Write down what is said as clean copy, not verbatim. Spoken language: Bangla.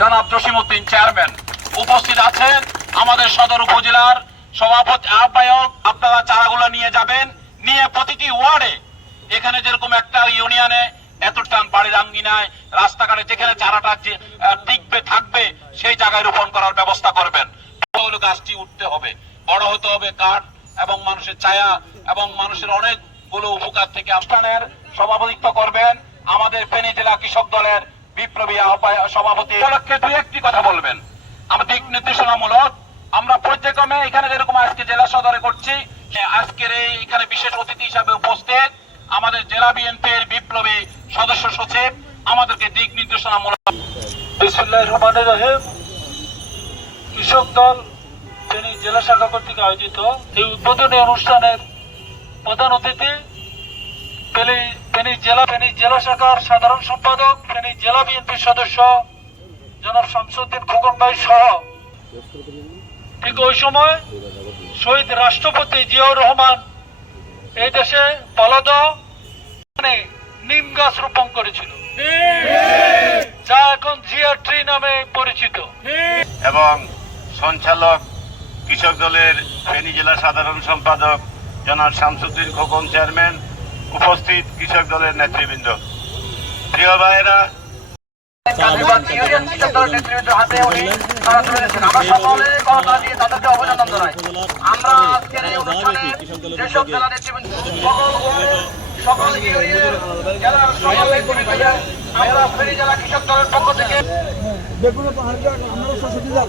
জনাব জসিমউদ্দিন চেয়ারম্যান উপস্থিত আছেন। আমাদের সদর উপজেলার সভাপতি আহ্বায়ক, আপনারা চারাগুলো নিয়ে যাবেন, নিয়ে প্রতিটি ওয়ার্ডে, এখানে যেরকম একটা ইউনিয়নে এতটা বাড়ির আঙ্গিনায় রাস্তাঘাটে যেখানে চারাটা টিকবে থাকবে সেই জায়গায় রোপণ করার ব্যবস্থা করবেন। গাছটি উঠতে হবে, বড় হতে হবে, কাঠ এবং মানুষের ছায়া এবং মানুষের অনেকগুলো উপকার থেকে আপনাদের সভাপতিত্ব করবেন আমাদের ফেনী জেলা কৃষক দলের বিপ্লবী সভাপতি। উপলক্ষে দুই একটি কথা বলবেন। আমার দিক নির্দেশনামূলক আমরা পর্যায়ক্রমে এখানে যেরকম আজকে জেলা সদরে করছি, আজকের এখানে বিশেষ অতিথি হিসাবে উপস্থিত আমাদের জেলা বিএনপির বিপ্লবী সদস্য সচিব আমাদেরকে দিক নির্দেশনামূলক। বিসমিল্লাহির রহমানির রহিম। কৃষক দল ফেনী জেলা শাখা কর্তৃক আয়োজিত এই উদ্বোধনী অনুষ্ঠানের প্রধান অতিথি ফেনী জেলা শাখার সাধারণ সম্পাদক, ফেনী জেলা বিএনপির সদস্য জনাব শামসুদ্দিন খোকন ভাই সহ ঠিক ওই সময় শহীদ রাষ্ট্রপতি জিয়াউর রহমান এই দেশে বলদ নিম গাছ রোপণ করেছিল, যা এখন জিয়া ট্রি নামে পরিচিত। এবং সঞ্চালক কৃষক দলের ফেনী জেলা সাধারণ সম্পাদক জনাব শামসুদ্দিন খোকন চেয়ারম্যান, উপস্থিত কৃষক দলের নেতৃবৃন্দ, প্রিয় ভাইয়েরা, আমরা আজকের এই অনুষ্ঠানে যেসব জেলা নেতৃবৃন্দ সকল জেলার আমরা ফেনী জেলা কৃষক দলের পক্ষ থেকে বেগুনে পাহাড় আমরা সরস্বতী যাও